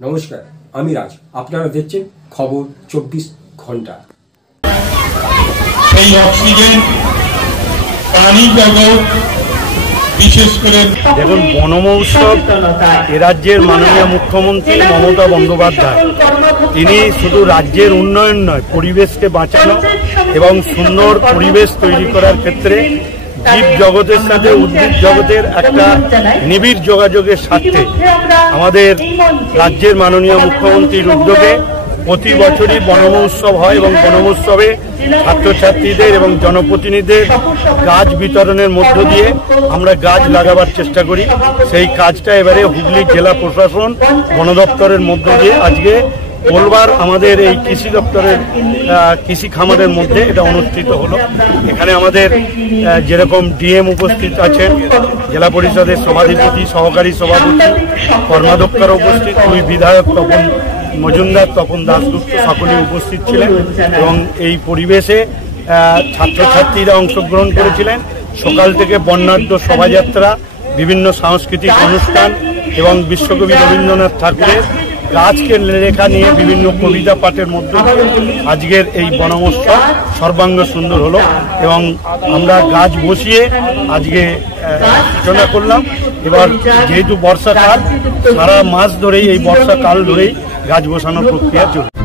নমস্কার, আমি রাজ। আপনারা দেখছেন খবর 24 ঘন্টা। এই অক্সিজেন প্রাণী জগৎ বিশেষ করে দেখুন, বন মহোৎসব এ রাজ্যের মাননীয় মুখ্যমন্ত্রী মমতা বন্দ্যোপাধ্যায় তিনি শুধু রাজ্যের উন্নয়ন নয়, পরিবেশকে বাঁচানো এবং সুন্দর পরিবেশ তৈরি করার ক্ষেত্রে জীব জগতের সাথে উদ্ভিদ জগতের একটা নিবিড় যোগাযোগের স্বার্থে আমাদের রাজ্যের মাননীয় মুখ্যমন্ত্রীর উদ্যোগে প্রতি বছরই বন মহোৎসব হয় এবং বন মহোৎসবে ছাত্রছাত্রীদের এবং জনপ্রতিনিধিদের গাছ বিতরণের মধ্য দিয়ে আমরা গাছ লাগাবার চেষ্টা করি। সেই কাজটা এবারে হুগলি জেলা প্রশাসন বন দপ্তরের মধ্য দিয়ে আজকে বলবার আমাদের এই কৃষি দপ্তরের কৃষি খামারের মধ্যে এটা অনুষ্ঠিত হলো। এখানে আমাদের যেরকম ডিএম উপস্থিত আছেন, জেলা পরিষদের সভাধিপতি, সহকারী সভাপতি, কর্মাধ্যক্ষরা উপস্থিত, দুই বিধায়ক তপন মজুমদার, তপন দাশগুপ্ত সকলেই উপস্থিত ছিলেন এবং এই পরিবেশে ছাত্রছাত্রীরা অংশগ্রহণ করেছিলেন। সকাল থেকে বর্ণাঢ্য শোভাযাত্রা, বিভিন্ন সাংস্কৃতিক অনুষ্ঠান এবং বিশ্বকবি রবীন্দ্রনাথ ঠাকুরের গাছকে লেখা নিয়ে বিভিন্ন কবিতা পাঠের মধ্যে আজকের এই বন মহোৎসব সর্বাঙ্গ সুন্দর হলো এবং আমরা গাছ বসিয়ে আজকে সূচনা করলাম। এবার যেহেতু বর্ষাকাল, সারা মাস ধরেই এই বর্ষাকাল ধরেই গাছ বসানোর প্রক্রিয়া চলছে।